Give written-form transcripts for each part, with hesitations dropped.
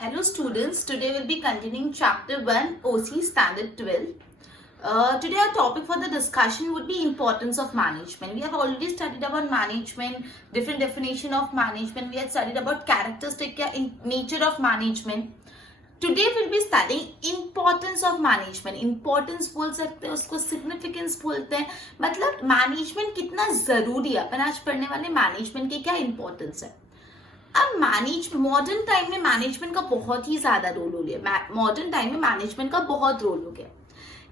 Hello students, today we'll be continuing chapter 1 OC standard 12. Today our topic for the discussion would be importance of management. We have already studied about management, different definition of management. We had studied about characteristic in nature of management. Today we'll be studying importance of management. Importance बोल सकते हैं उसको, significance बोलते हैं, मतलब management कितना जरूरी है. अपन आज पढ़ने वाले management की क्या importance है. अब मॉडर्न टाइम में मैनेजमेंट का बहुत ही ज्यादा रोल हो गया. मॉडर्न टाइम में मैनेजमेंट का बहुत रोल हो गया.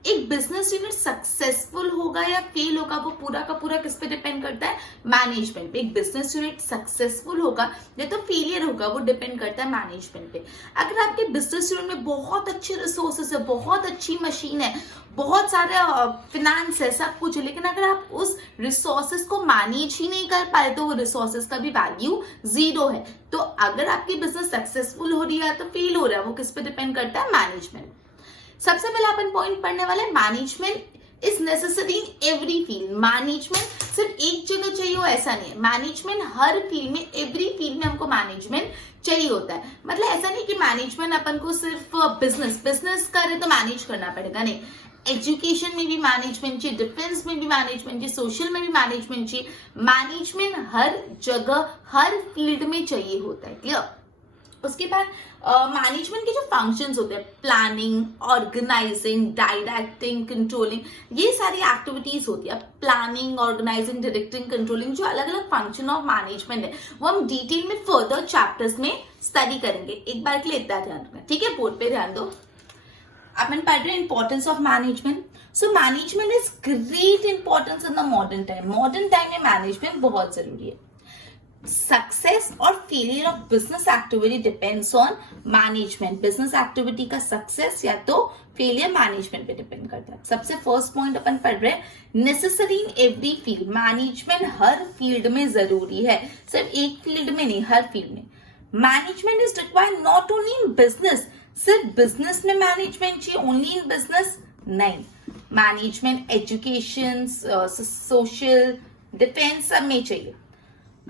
एक बिजनेस यूनिट सक्सेसफुल होगा या फेल होगा वो पूरा का पूरा किस पे डिपेंड करता है, मैनेजमेंट पे. एक बिजनेस यूनिट सक्सेसफुल होगा या तो फेलियर होगा वो डिपेंड करता है मैनेजमेंट पे. अगर आपके बिजनेस यूनिट में बहुत अच्छे रिसोर्सेस है, बहुत अच्छी मशीन है, बहुत सारे फिनेंस है, सब कुछ है, लेकिन अगर आप उस रिसोर्सेस को मैनेज ही नहीं कर पाए तो वो रिसोर्सेस का भी वैल्यू जीरो है. तो अगर आपकी बिजनेस सक्सेसफुल हो रही है तो फेल हो रहा है, वो किस पे डिपेंड करता है, मैनेजमेंट. सबसे पहले अपन पॉइंट पढ़ने वाले, management is necessary in every field. Management सिर्फ एक जगह चाहिए हो ऐसा नहीं है. मैनेजमेंट हर फील्ड में, एवरी फील्ड में हमको मैनेजमेंट चाहिए होता है. मतलब ऐसा नहीं कि मैनेजमेंट अपन को सिर्फ बिजनेस करे तो मैनेज करना पड़ेगा, नहीं. एजुकेशन में भी मैनेजमेंट चाहिए, डिफेंस में भी मैनेजमेंट चाहिए, सोशल में भी मैनेजमेंट चाहिए. मैनेजमेंट हर जगह हर फील्ड में चाहिए होता है. क्लियर. उसके बाद मैनेजमेंट के जो फंक्शंस होते हैं, प्लानिंग, ऑर्गेनाइजिंग, डायरेक्टिंग, कंट्रोलिंग, ये सारी एक्टिविटीज होती है. प्लानिंग, ऑर्गेनाइजिंग, डायरेक्टिंग, कंट्रोलिंग, जो अलग अलग फंक्शन ऑफ मैनेजमेंट है वो हम डिटेल में फर्दर चैप्टर्स में स्टडी करेंगे. एक बार के लिए इतना ध्यान रखना, ठीक है. बोर्ड पे ध्यान दो. अपन पढ़ रहे हैं importance of management. So management is great importance in the modern time. Modern time में मैनेजमेंट बहुत जरूरी है. सक्सेस और failure of business activity depends on management. Business activity का सक्सेस या तो फेलियर मैनेजमेंट पे डिपेंड करता है. सबसे फर्स्ट पॉइंट अपन पढ़ रहे हैं, necessary in every field. Management her field में जरूरी है, सिर्फ एक फील्ड में नहीं, हर फील्ड में. Management is required not only in business. सिर्फ बिजनेस में मैनेजमेंट चाहिए, ओनली इन बिजनेस नहीं. मैनेजमेंट एजुकेशन, सोशल, डिफेंस सब में चाहिए.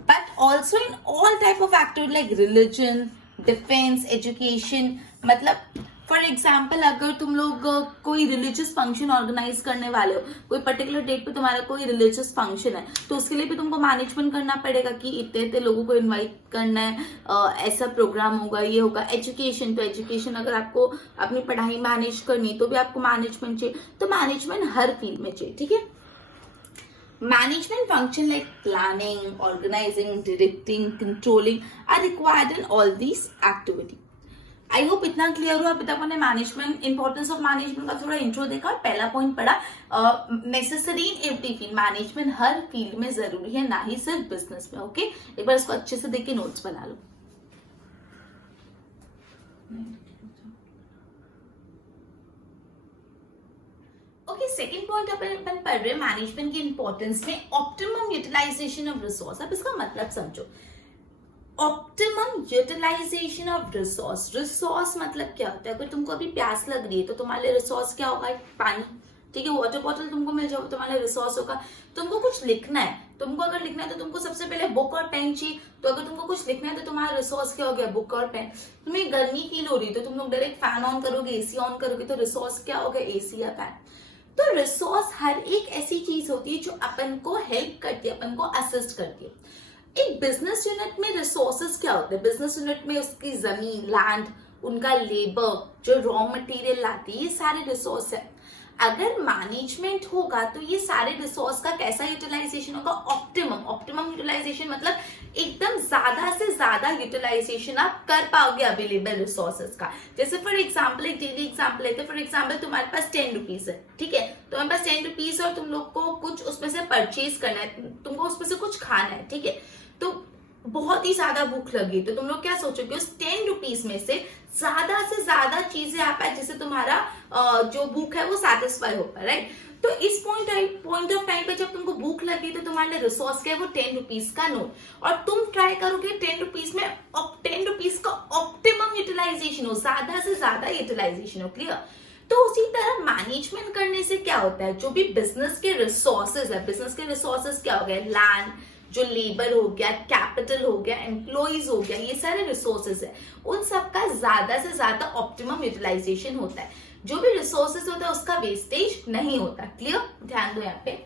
But also in all type of activity like religion, defense, education. मतलब फॉर एग्जाम्पल अगर तुम लोग कोई रिलीजियस फंक्शन ऑर्गेनाइज करने वाले हो, कोई पर्टिकुलर डेट पे तुम्हारा कोई रिलीजियस फंक्शन है, तो उसके लिए भी तुमको मैनेजमेंट करना पड़ेगा कि इतने इतने लोगों को इनवाइट करना है, ऐसा प्रोग्राम होगा, ये होगा. एजुकेशन, तो एजुकेशन अगर आपको अपनी पढ़ाई मैनेज करनी तो भी आपको मैनेजमेंट चाहिए. तो मैनेजमेंट हर फील्ड में चाहिए, ठीक है. Management function like planning, organizing, directing, controlling are required in all these activity. I hope इतना क्लियर हुआ. अभी तक मैंने मैनेजमेंट, इंपॉर्टेंस ऑफ मैनेजमेंट का थोड़ा इंट्रो देखा और पहला पॉइंट पढ़ा, necessary in every field. Management her field में जरूरी है, ना ही सिर्फ बिजनेस में. ओके, एक बार इसको अच्छे से देख के नोट्स बना लो. ओके, सेकंड पॉइंट अपन पढ़ रहे हैं मैनेजमेंट की इंपॉर्टेंस में, ऑप्टिमम यूटिलाइजेशन ऑफ रिसोर्स. अब इसका मतलब समझो. Optimum utilisation of resource. Resource मतलब क्या होता है? अगर तुमको अभी प्यास लग रही है तो तुम्हारे रिसोर्स क्या होगा? पानी, ठीक है. वाटर बॉटल तुमको मिल जाओ, तुम्हारा रिसोर्स होगा. तुमको कुछ लिखना है, तुमको अगर लिखना है तो तुमको सबसे पहले बुक और पेन चाहिए. तो अगर तुमको कुछ लिखना है तो तुम्हारा रिसोर्स क्या हो गया? बुक और पेन. तुम्हें गर्मी फील हो रही है तो तुम लोग डायरेक्ट फैन ऑन करोगे, एसी ऑन करोगे, तो रिसोर्स क्या हो गया? एसी या फैन. तो रिसोर्स हर एक ऐसी चीज होती है जो अपन को हेल्प करती है, अपन को असिस्ट करती है. एक बिजनेस यूनिट में रिसोर्सेस क्या होते हैं? बिजनेस यूनिट में उसकी जमीन, लैंड, उनका लेबर, जो रॉ मटेरियल लाती है, ये सारे रिसोर्स है. अगर मैनेजमेंट होगा तो ये सारे रिसोर्स का कैसा यूटिलाइजेशन होगा? ऑप्टिमम. ऑप्टिमम यूटिलाइजेशन मतलब एकदम ज्यादा से ज्यादा यूटिलाइजेशन आप कर पाओगे अवेलेबल रिसोर्सेज का. जैसे फॉर एग्जाम्पल, एक डेली एग्जाम्पल लेते हैं. फॉर एग्जाम्पल तुम्हारे पास 10 रुपीज है, ठीक है. तुम्हारे पास 10 रुपीज और तुम लोग को कुछ उसमें से परचेज करना है, तुमको उसमें से कुछ खाना है, ठीक है. तो बहुत ही ज्यादा भूख लगी तो तुम लोग क्या सोचोगे? उस 10 रुपीज में से ज्यादा चीजें आ पाए जिससे तुम्हारा जो भूख है वो सेटिस्फाई हो पाए, राइट. तो इस पॉइंट ऑफ टाइम पे जब तुमको भूख लगी तो तुम्हारे रिसोर्स क्या है? वो 10 रुपीज का नोट. और तुम ट्राई करोगे 10 रुपीज में 10 रुपीज का ऑप्टिमम यूटिलाइजेशन हो, ज्यादा से ज्यादा यूटिलाइजेशन हो. क्लियर. तो उसी तरह मैनेजमेंट करने से क्या होता है? जो भी बिजनेस के रिसोर्सेज है, बिजनेस के रिसोर्सेज क्या हो गए? लैंड, जो लेबर हो गया, कैपिटल हो गया, एम्प्लॉइज हो गया, ये सारे रिसोर्सेज है, उन सब का ज्यादा से ज्यादा ऑप्टिमम यूटिलाइजेशन होता है। जो भी रिसोर्सेज होता है उसका वेस्टेज नहीं होता। क्लियर? ध्यान दो यहाँ पे।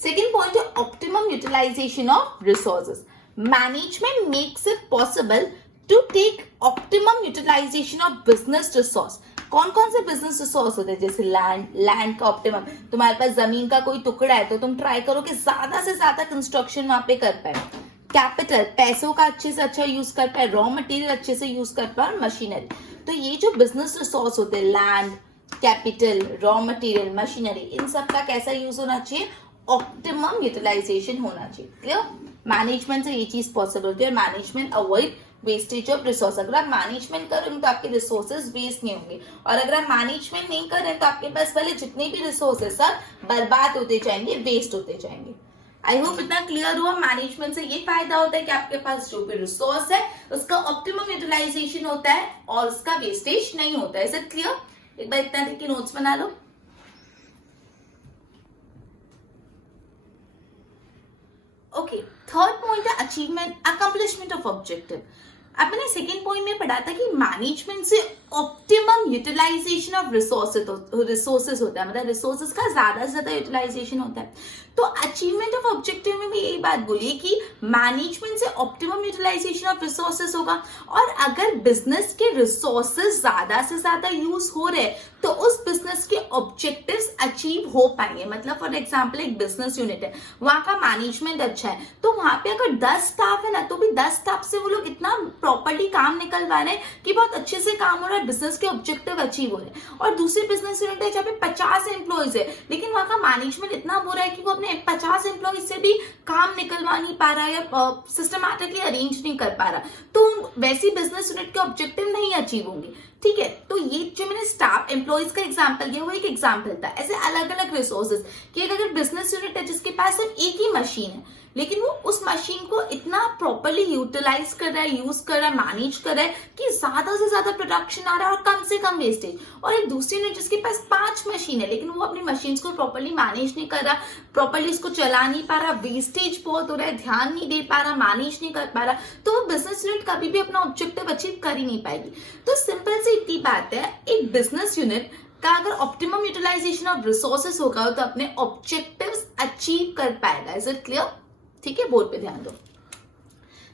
सेकेंड पॉइंट है optimum utilisation of resources. Management makes it possible to take optimum utilisation of business resource. कौन कौन से बिजनेस रिसोर्स होते हैं? जैसे लैंड का ऑप्टिमम, तुम्हारे पास जमीन का कोई टुकड़ा है तो तुम ट्राई करो कि ज्यादा से ज्यादा कंस्ट्रक्शन वहां पे कर पाए। कैपिटल, पैसों का अच्छे से अच्छा यूज कर पाए, रॉ मटेरियल अच्छे से यूज कर पाए, और मशीनरी। तो ये जो बिजनेस रिसोर्स होते हैं, land, capital, raw material, machinery, इन सब का कैसा यूज होना चाहिए? ऑप्टिमम यूटिलाइजेशन होना चाहिए। क्लियर? मैनेजमेंट से ये चीज पॉसिबल होती है। Management avoid wastage of resource. अगर आप मैनेजमेंट कर रहे हो तो आपके रिसोर्सेज वेस्ट नहीं होंगे, और अगर आप मैनेजमेंट नहीं कर रहे हैं तो आपके पास पहले जितने भी रिसोर्सेज सब बर्बाद होते जाएंगे, वेस्ट होते जाएंगे। आई होप इतना क्लियर हुआ। मैनेजमेंट से ये फायदा होता है कि आपके पास जो भी रिसोर्स है उसका ऑप्टिमम यूटिलाइजेशन होता है और उसका वेस्टेज नहीं होता है। Is it clear? एक बार इतना देख के नोट्स बना लो। ओके, थर्ड पॉइंट है अचीवमेंट, अकम्प्लिशमेंट ऑफ ऑब्जेक्टिव। अपने सेकेंड पॉइंट में पढ़ा था कि मैनेजमेंट से ऑप्टिमम यूटिलाइजेशन ऑफ रिसोर्सेज होता है, मतलब रिसोर्सेज का ज्यादा से ज्यादा यूटिलाइजेशन होता है। तो अचीवमेंट ऑफ ऑब्जेक्टिव में भी यही बात बोली कि मैनेजमेंट से ऑप्टिमम यूटिलाइजेशन ऑफ रिसोर्सेज होगा, और अगर बिजनेस के रिसोर्सेज ज्यादा से ज्यादा यूज हो रहे तो उस बिजनेस के ऑब्जेक्टिव्स अचीव हो पाएंगे। मतलब फॉर एग्जांपल एक बिजनेस यूनिट है, वहां का मैनेजमेंट अच्छा है, तो वहां पे अगर 10 स्टाफ है ना, तो भी 10 स्टाफ से वो लोग इतना प्रॉपर्ली काम निकलवा रहे हैं कि बहुत अच्छे से काम हो रहा है, बिजनेस के ऑब्जेक्टिव अचीव हो रहे हैं। और दूसरी बिजनेस यूनिट है जहाँ पे 50 एम्प्लॉइज है, लेकिन वहां का मैनेजमेंट इतना बुरा है कि वो अपने 50 एम्प्लॉइज से भी काम निकलवा नहीं पा रहा है या सिस्टमैटिकली अरेंज नहीं कर पा रहा, तो वैसी बिजनेस यूनिट के ऑब्जेक्टिव नहीं अचीव होंगे। ठीक है, तो ये जो मैंने स्टाफ एम्प्लॉइज का एग्जांपल दिया वो एक एग्जांपल था। ऐसे अलग अलग रिसोर्सेज कि अगर बिजनेस यूनिट है जिसके पास सिर्फ एक ही मशीन है, लेकिन वो उस मशीन को इतना प्रॉपर्ली यूटिलाइज कर रहा है, यूज कर रहा है, मैनेज कर रहा है कि ज्यादा से ज्यादा प्रोडक्शन आ रहा है और कम से कम वेस्टेज। और एक दूसरी यूनिट जिसके पास 5 मशीन है, लेकिन वो अपनी मशीन को प्रॉपर्ली मैनेज नहीं कर रहा, प्रॉपर्ली इसको चला नहीं पा रहा, वेस्टेज बहुत हो रहा है, ध्यान नहीं दे पा रहा, मैनेज नहीं कर पा रहा, तो वो बिजनेस यूनिट कभी भी अपना ऑब्जेक्टिव अचीव कर ही नहीं पाएगी। तो सिंपल सी इतनी बात है, एक बिजनेस यूनिट का अगर ऑप्टिमम यूटिलाइजेशन ऑफ रिसोर्सेज होगा तो अपने ऑब्जेक्टिव्स अचीव कर पाएगा। Is it clear? ठीक है, बोर्ड पे ध्यान दो।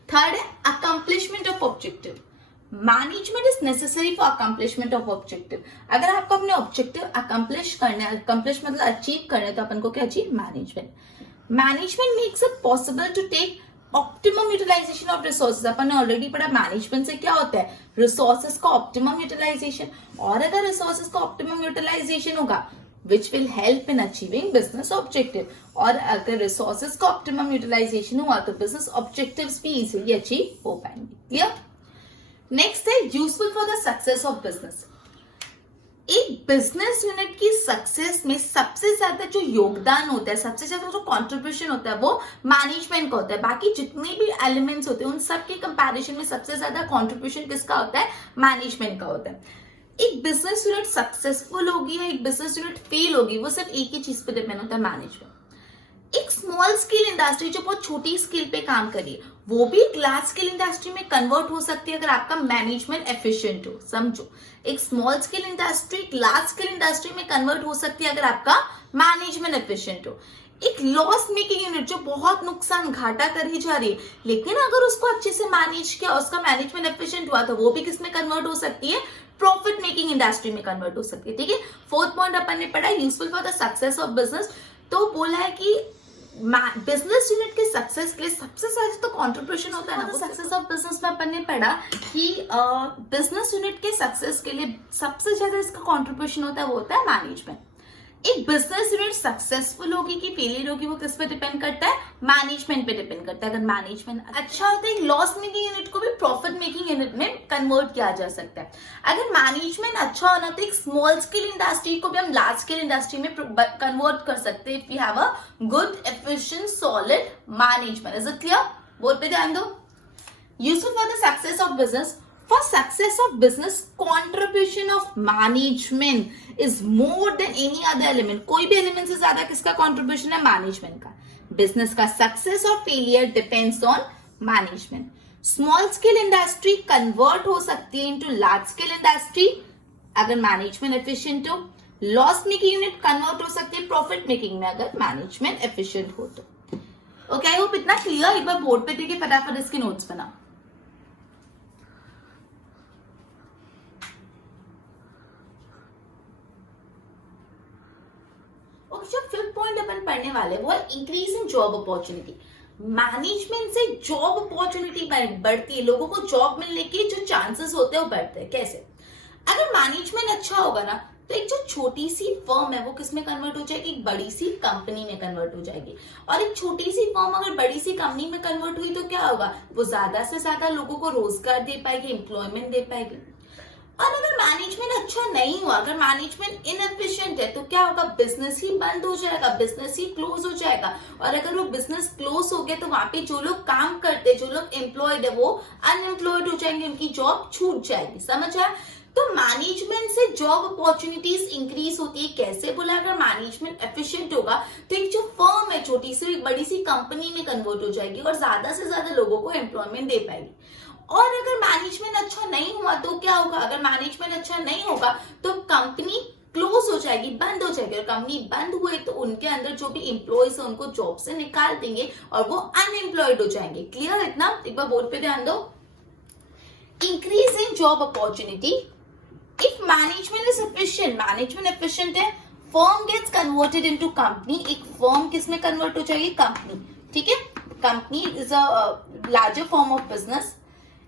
थर्ड है accomplishment of objective. Management is necessary for accomplishment of objective. अगर आपको अपने ऑब्जेक्टिव अकम्प्लिश करना है, अकम्प्लिश मतलब अचीव करना है, तो अपन को क्या चाहिए? Management. Management makes it possible to take optimum utilisation of resources. अपन ने ऑलरेडी पढ़ा मैनेजमेंट से क्या होता है? रिसोर्सेज का ऑप्टिमम यूटिलाइजेशन। और अगर रिसोर्सेज का ऑप्टिमम यूटिलाइजेशन होगा which will help in achieving business objective, और अगर resources का optimum utilization हुआ तो business objectives भी easily achieve हो पाएंगे। क्लियर? नेक्स्ट है useful for the success of business। एक बिजनेस यूनिट की सक्सेस में सबसे ज्यादा जो योगदान होता है, सबसे ज्यादा जो कंट्रीब्यूशन होता है वो मैनेजमेंट का होता है। बाकी जितने भी एलिमेंट्स होते हैं उन सब के कंपैरिजन में सबसे ज्यादा कंट्रीब्यूशन किसका होता है? मैनेजमेंट का होता है। एक बिजनेस यूनिट सक्सेसफुल होगी या एक बिजनेस यूनिट फेल होगी, वो सिर्फ एक ही चीज पे डिपेंड होता है, मैनेजमेंट। एक स्मॉल स्केल इंडस्ट्री जो बहुत छोटी स्केल पे काम कर रही है, वो भी एक लार्ज स्केल इंडस्ट्री में कन्वर्ट हो सकती है अगर आपका मैनेजमेंट एफिशिएंट हो। समझो, एक स्मॉल स्केल इंडस्ट्री एक लार्ज स्केल इंडस्ट्री में कन्वर्ट हो सकती है अगर आपका मैनेजमेंट एफिशिएंट हो। एक लॉस मेकिंग यूनिट जो बहुत नुकसान घाटा कर ही जा रही है, लेकिन अगर उसको अच्छे से मैनेज किया, उसका मैनेजमेंट एफिशिएंट हुआ, तो वो भी किसमें कन्वर्ट हो सकती है? प्रॉफिट मेकिंग इंडस्ट्री में कन्वर्ट हो सकती है। ठीक है, फोर्थ पॉइंट अपन ने पढ़ा useful for the success of business. तो बोला है कि बिजनेस यूनिट के सक्सेस के लिए सबसे ज्यादा तो कंट्रीब्यूशन होता है ना, सक्सेस ऑफ बिजनेस में अपन ने पढ़ा कि बिजनेस यूनिट के सक्सेस के लिए सबसे ज्यादा इसका कंट्रीब्यूशन होता है, वो होता है मैनेजमेंट। एक बिजनेस यूनिट सक्सेसफुल होगी कि फेलियर होगी वो किस पे डिपेंड करता है? मैनेजमेंट पे डिपेंड करता है। अगर मैनेजमेंट अच्छा होता है, लॉस मेकिंग यूनिट को भी प्रॉफिट मेकिंग यूनिट में कन्वर्ट किया जा सकता है। अगर मैनेजमेंट अच्छा होना तो एक स्मॉल स्केल इंडस्ट्री को भी हम लार्ज स्केल इंडस्ट्री में कन्वर्ट कर सकते हैं if we have a good efficient solid management. Is it clear? Board पे ध्यान दो। Useful for the success of business. For success of business, contribution of management is more than any other element. कोई भी element से ज्यादा किसका contribution है? Management का। बिजनेस का सक्सेस और failure depends on management. Small scale industry convert हो सकती है इनटू लार्ज स्केल इंडस्ट्री अगर मैनेजमेंट एफिशिएंट हो। लॉस मेकिंग यूनिट कन्वर्ट हो सकती है प्रॉफिट मेकिंग में अगर मैनेजमेंट एफिशिएंट हो तो। ओके, आई होप इतना क्लियर। एक बार बोर्ड पे देखिए, फटाफट इसके नोट्स बना। ओके, जो फिफ्थ पॉइंट अपन पढ़ने वाले वो है increase in job opportunity. Management से जॉब अपॉर्चुनिटी बढ़ती है, लोगों को जॉब मिलने के जो चांसेस होते हैं वो बढ़ते हैं। कैसे? अगर मैनेजमेंट अच्छा होगा ना तो एक जो छोटी सी फर्म है वो किस में कन्वर्ट हो जाएगी, एक बड़ी सी कंपनी में कन्वर्ट हो जाएगी। और एक छोटी सी फर्म अगर बड़ी सी कंपनी में कन्वर्ट हुई तो क्या होगा, वो ज्यादा से ज्यादा लोगों को रोजगार दे पाएगी, एम्प्लॉयमेंट दे पाएगी। और अगर मैनेजमेंट अच्छा नहीं हुआ, अगर मैनेजमेंट इनएफिशिएंट है तो क्या होगा, बिजनेस ही बंद हो जाएगा, बिजनेस ही क्लोज हो जाएगा। और अगर वो बिजनेस क्लोज हो गया तो वहां पे जो लोग काम करते, जो लोग एम्प्लॉयड है वो अनएम्प्लॉयड हो जाएंगे, उनकी जॉब छूट जाएगी। समझ आया? तो मैनेजमेंट से जॉब अपॉर्चुनिटीज इंक्रीज होती है। कैसे बोला? अगर मैनेजमेंट एफिशिएंट होगा तो एक जो फर्म है छोटी सी एक बड़ी सी कंपनी में कन्वर्ट हो जाएगी और ज्यादा से ज्यादा लोगों को एम्प्लॉयमेंट दे पाएगी। और अगर मैनेजमेंट अच्छा नहीं हुआ तो क्या होगा, अगर मैनेजमेंट अच्छा नहीं होगा तो कंपनी क्लोज हो जाएगी, बंद हो जाएगी। और कंपनी बंद हुए तो उनके अंदर जो भी एम्प्लॉयज है उनको जॉब से निकाल देंगे और वो अनएम्प्लॉयड हो जाएंगे। क्लियर है इतना? एक बार बोर्ड पे ध्यान दो। Increase in job opportunity if management is efficient, management efficient है, firm gets converted into company. एक फर्म किस में कन्वर्ट हो जाएगी, कंपनी। ठीक है, company is a larger form of business.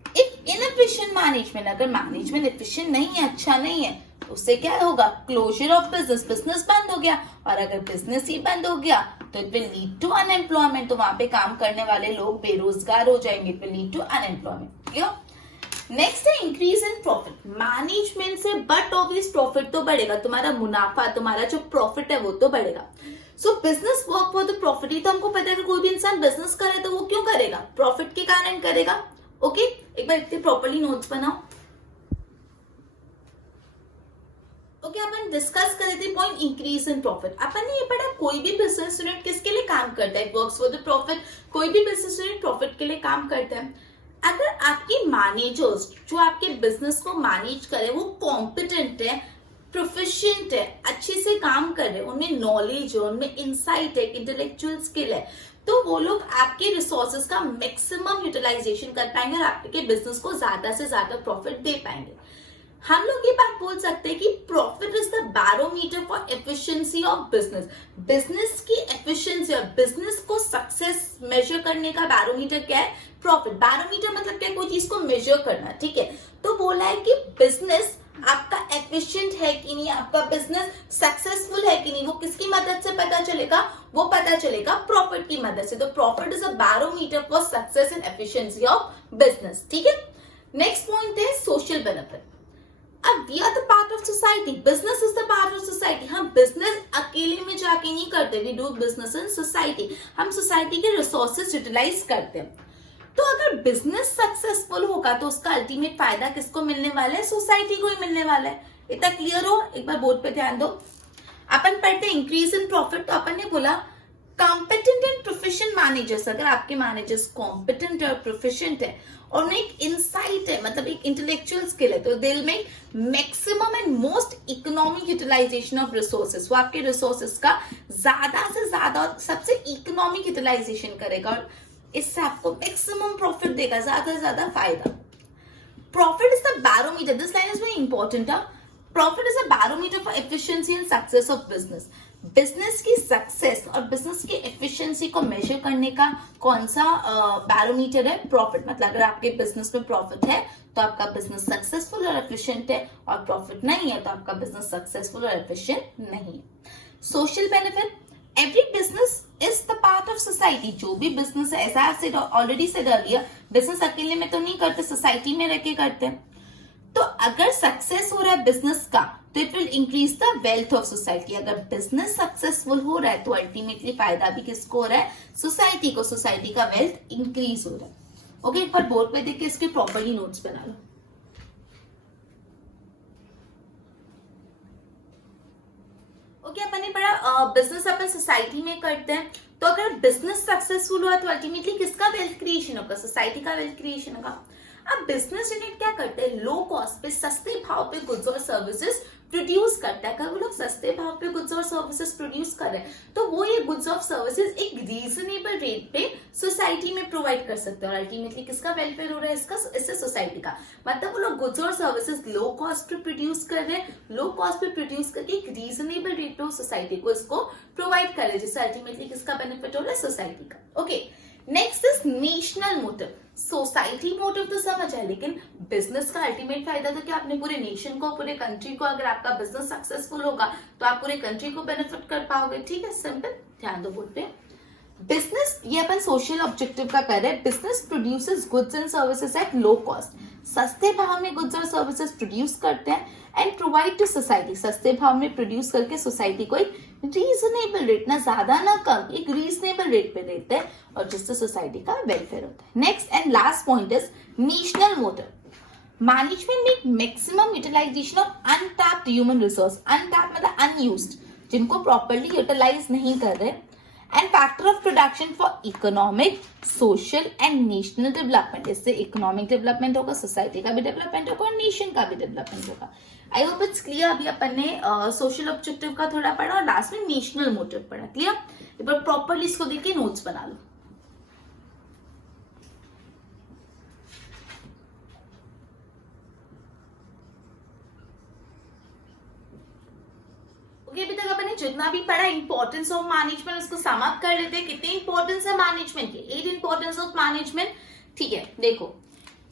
If inefficient management, अगर मैनेजमेंट एफिशिएंट नहीं है, अच्छा नहीं है, तो उससे क्या होगा, क्लोजर ऑफ बिजनेस, बिजनेस बंद हो गया। और अगर बिजनेस ही बंद हो गया तो it will lead to unemployment, तो वहां पे काम करने वाले लोग बेरोजगार हो जाएंगे, it will lead to unemployment. Clear? Next है इंक्रीज इन प्रॉफिट। मैनेजमेंट से बट ऑब्वियस प्रॉफिट तो बढ़ेगा, तुम्हारा मुनाफा, तुम्हारा जो प्रॉफिट है वो तो बढ़ेगा। So business work for the profit. ही तो हमको पता है कि कोई भी इंसान बिजनेस करे तो वो क्यों करेगा, प्रॉफिट के कारण करेगा। ओके, एक बार इतने प्रॉपर्ली नोट्स बनाओ। ओके, अपन डिस्कस कर रहे थे पॉइंट इंक्रीज इन प्रॉफिट। अपन ने ये पढ़ा कोई भी बिजनेस यूनिट किसके लिए काम करता है, वर्क्स फॉर द प्रॉफिट। कोई भी बिजनेस यूनिट प्रॉफिट के लिए काम करता है। अगर आपके मैनेजर्स जो आपके बिजनेस को मैनेज करे वो कॉम्पिटेंट है, प्रोफिशिएंट है, अच्छे से काम कर रहे हैं, उनमें नॉलेज है, उनमें इंसाइट है, इंटेलेक्चुअल स्किल है, तो वो लोग आपके रिसोर्सेज का मैक्सिमम यूटिलाइजेशन कर पाएंगे और आपके बिजनेस को ज्यादा से ज्यादा प्रॉफिट दे पाएंगे। हम लोग ये बात बोल सकते हैं कि profit is the barometer for efficiency of business. Business की एफिशिएंसी और बिजनेस को सक्सेस मेजर करने का बैरोमीटर क्या है, प्रॉफिट। बैरोमीटर मतलब क्या, कोई चीज को मेजर करना। ठीक है, तो बोला है कि बिजनेस आपका एफिशिएंट है कि नहीं, आपका बिजनेस सक्सेसफुल है कि नहीं, वो किसकी मदद से पता चलेगा, वो पता चलेगा प्रॉफिट की मदद से। तो profit is a barometer for success and efficiency of business. ठीक है, नेक्स्ट पॉइंट है सोशल बेनिफिट। अब we are the part of society, business is the part of society. हम बिजनेस अकेले में जाके नहीं करते, we do business in society. हम सोसाइटी के रिसोर्सेज यूटिलाइज करते हैं। तो अगर बिजनेस सक्सेसफुल होगा तो उसका अल्टीमेट फायदा किसको मिलने वाला है, सोसाइटी को ही मिलने वाला है। इतना क्लियर हो? एक बार बोर्ड पे ध्यान दो। अपन पढ़ते इंक्रीज इन प्रॉफिट, तो अपन ने बोला कॉम्पिटेंट एंड प्रोफिशिएंट मैनेजर्स। अगर आपके मैनेजर्स कॉम्पिटेंट और प्रोफिशिएंट है और उन्हें एक इंसाइट है, मतलब एक इंटेलेक्चुअल स्किल है, तो they will make maximum and most economic utilisation of resources. वो आपके रिसोर्सेज का ज्यादा से ज्यादा और सबसे इकोनॉमिक यूटिलाइजेशन करेगा और इससे आपको मैक्सिमम प्रॉफिट देगा, ज्यादा से ज्यादा फायदा। Profit is the barometer, this line is very important. Profit is a barometer for efficiency and success of business. Business की सक्सेस और बिजनेस की एफिशिएंसी को मेजर करने का कौन सा बैरोमीटर है, प्रॉफिट। मतलब अगर आपके बिजनेस में प्रॉफिट है तो आपका बिजनेस सक्सेसफुल और एफिशिएंट है, और प्रॉफिट नहीं है तो आपका बिजनेस सक्सेसफुल और एफिशिएंट नहीं है। Social benefit, every business is the part of society. जो भी बिजनेस है, as I said already said earlier, business अकेले में तो नहीं करते, सोसाइटी में रह के करते हैं। तो अगर सक्सेस हो रहा है बिजनेस का तो it will increase the wealth of society. अगर बिजनेस सक्सेसफुल हो रहा है तो अल्टीमेटली फायदा भी किसको हो रहा है, सोसाइटी को, सोसाइटी का वेल्थ इंक्रीज हो रहा है। ओके, एक बार बोर्ड पे देख के इसके प्रॉपर्ली नोट्स बना लो। ओके अपन ने पढ़ा बिजनेस अपन सोसाइटी में करते हैं, तो अगर बिजनेस सक्सेसफुल हुआ तो अल्टीमेटली किसका वेल्थ क्रिएशन होगा, सोसाइटी का वेल्थ क्रिएशन होगा। अब बिजनेस यूनिट क्या करते हैं, लो कॉस्ट पे सस्ते भाव पे गुड्स और सर्विसेज प्रोड्यूस करता है। अगर वो लोग सस्ते भाव पे गुड्स और सर्विसेज प्रोड्यूस कर रहे हैं तो वो ये गुड्स और सर्विसेज एक रीजनेबल रेट पे सोसाइटी में प्रोवाइड कर सकते हैं, और अल्टीमेटली किसका वेलफेयर हो रहा है, इससे सोसाइटी का। मतलब वो लोग गुड्स और सर्विसेज लो कॉस्ट पे प्रोड्यूस कर रहे हैं, लो कॉस्ट पे प्रोड्यूस करके एक रीजनेबल रेट पे सोसाइटी को इसको प्रोवाइड कर रहे हैं, जिससे अल्टीमेटली किसका बेनिफिट हो रहा है, सोसाइटी का। Okay, next is national motive. Society motive तो समझ है, लेकिन बिजनेस का अल्टीमेट फायदा तो क्या, अपने पूरे नेशन को, पूरे कंट्री को, अगर आपका बिजनेस सक्सेसफुल होगा तो आप पूरे कंट्री को बेनिफिट कर पाओगे। ठीक है, सिंपल, ध्यान दो बोर्ड पे। बिजनेस, ये अपन सोशल ऑब्जेक्टिव का कर रहे हैं। Business produces goods and services at low cost, सस्ते भाव में गुड्स और सर्विसेज प्रोड्यूस करते हैं एंड प्रोवाइड टू सोसाइटी, सस्ते भाव में प्रोड्यूस करके सोसाइटी को एक रीजनेबल रेट, ना ज्यादा ना कम, एक रीजनेबल रेट पे देते हैं, और जिससे सोसाइटी का वेलफेयर होता है। Next and last point is national motive. Management make maximum utilisation of untapped human resource, untapped मतलब अनयूज्ड, जिनको प्रॉपर्ली यूटिलाइज नहीं कर रहे, and factor of production for economic, social and national development. इससे economic development होगा, society का भी development होगा और नेशन का भी डेवलपमेंट होगा। I hope it's clear. अभी अपन ने सोशल ऑब्जेक्टिव का थोड़ा पढ़ा और लास्ट में नेशनल मोटिव पढ़ा। क्लियर? एक बार प्रॉपरली इसको देख के नोट्स बना लो। अभी तक अपन ने जितना भी पढ़ा इंपॉर्टेंस ऑफ मैनेजमेंट, उसको सम अप कर लेते हैं। कितनी इंपॉर्टेंस है मैनेजमेंट की, 8 इंपॉर्टेंस ऑफ मैनेजमेंट। ठीक है, देखो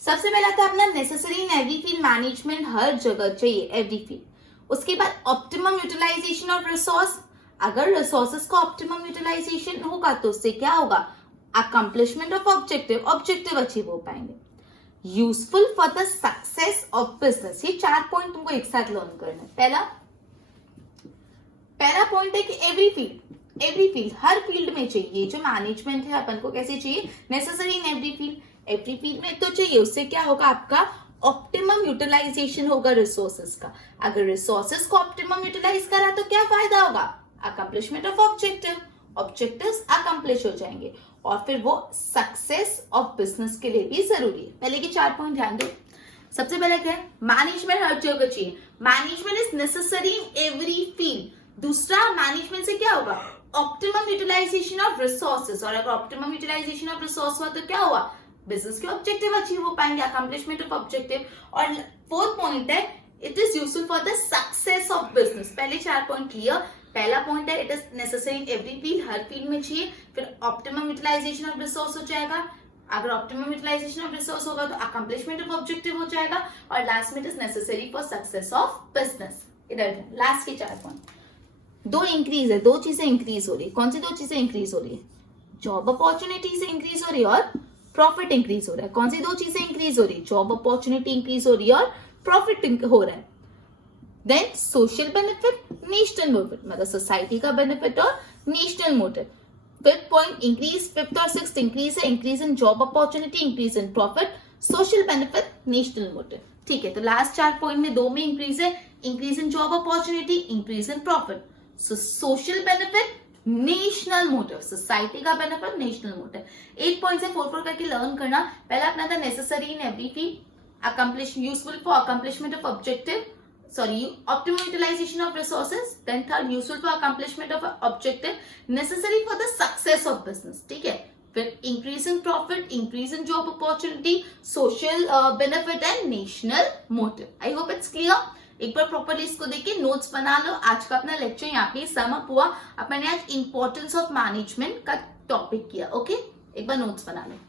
सबसे पहला था अपना necessary in every field, management हर जगह चाहिए, एवरी फील्ड। उसके बाद ऑप्टिमम यूटिलाइजेशन ऑफ रिसोर्स, अगर रिसोर्सेस का ऑप्टिमम यूटिलाइजेशन होगा तो उससे क्या होगा, accomplishment of objective, objective achieve हो पाएंगे। Useful for the success of business, ये 4 पॉइंट तुमको एक साथ लर्न करना है। पहला पॉइंट है कि एवरी फील्ड हर फील्ड में चाहिए। जो मैनेजमेंट है अपन को कैसे चाहिए, नेसेसरी इन एवरी फील्ड में तो चाहिए। उससे क्या होगा, आपका ऑप्टिमम यूटिलाइजेशन होगा रिसोर्सेज का। अगर रिसोर्सेज को ऑप्टिमम यूटिलाइज करा तो क्या फायदा होगा, अकम्प्लिशमेंट ऑफ ऑब्जेक्टिव्स अकम्प्लिश हो जाएंगे, और फिर वो सक्सेस ऑफ बिजनेस के लिए भी जरूरी है। पहले के 4 पॉइंट ध्यान दो। सबसे पहले क्या है, मैनेजमेंट हर जगह चाहिए, management is necessary in every field. दूसरा, मैनेजमेंट से क्या होगा, ऑप्टिमम यूटिलाइजेशन ऑफ रिसोर्सेज, और अगर ऑप्टिमम यूटिलाइजेशन ऑफ रिसोर्स हुआ तो क्या हुआ, बिजनेस के ऑब्जेक्टिव अचीव हो पाएंगे, अकम्प्लिशमेंट ऑफ ऑब्जेक्टिव। और 4th पॉइंट है, it is useful for the success of business. पहले 4 पॉइंट क्लियर। पहला पॉइंट है, it is necessary in every field, her field में चाहिए। फिर ऑप्टिमम यूटिलाइजेशन ऑफ रिसोर्स हो जाएगा, अगर ऑप्टिमम यूटिलाइजेशन ऑफ रिसोर्स होगा तो अकम्प्लिशमेंट ऑफ ऑब्जेक्टिव हो जाएगा, और लास्ट में it is necessary for success of business. इधर लास्ट के 4 पॉइंट। 2 इंक्रीज है, 2 चीजें इंक्रीज हो रही है। कौन सी 2 चीजें इंक्रीज हो रही है, जॉब अपॉर्चुनिटी से इंक्रीज हो रही है और प्रॉफिट इंक्रीज हो रहा है। कौन सी 2 चीजें इंक्रीज हो रही है, जॉब अपॉर्चुनिटी इंक्रीज हो रही है और प्रॉफिट हो रहा है। Then social benefit, national motive, मतलब सोसाइटी का बेनिफिट और national motive. 5th point increase, 5th और 6th इंक्रीज है, increase in job opportunity, increase in profit, social benefit, national motive. ठीक है, तो लास्ट 4 पॉइंट में 2 में इंक्रीज है, increase in job opportunity, increase in profit. Social benefit, national motive, society का benefit, national motive. 8 point से 4 करके लर्न करना। पहला अपना था necessary in every field, accomplish useful for accomplishment of objective, optimum utilization of resources. Then third, useful for accomplishment of objective, necessary for the success of business. ठीक है, फिर increase in profit, increase in job opportunity, social benefit and national motive. I hope it's clear. एक बार properly इसको देखिए, notes बना लो। आज का अपना लेक्चर यहाँ पे सम अप हुआ। अपन ने आज इंपॉर्टेंस ऑफ मैनेजमेंट का टॉपिक किया। ओके, एक बार नोट्स बना लो।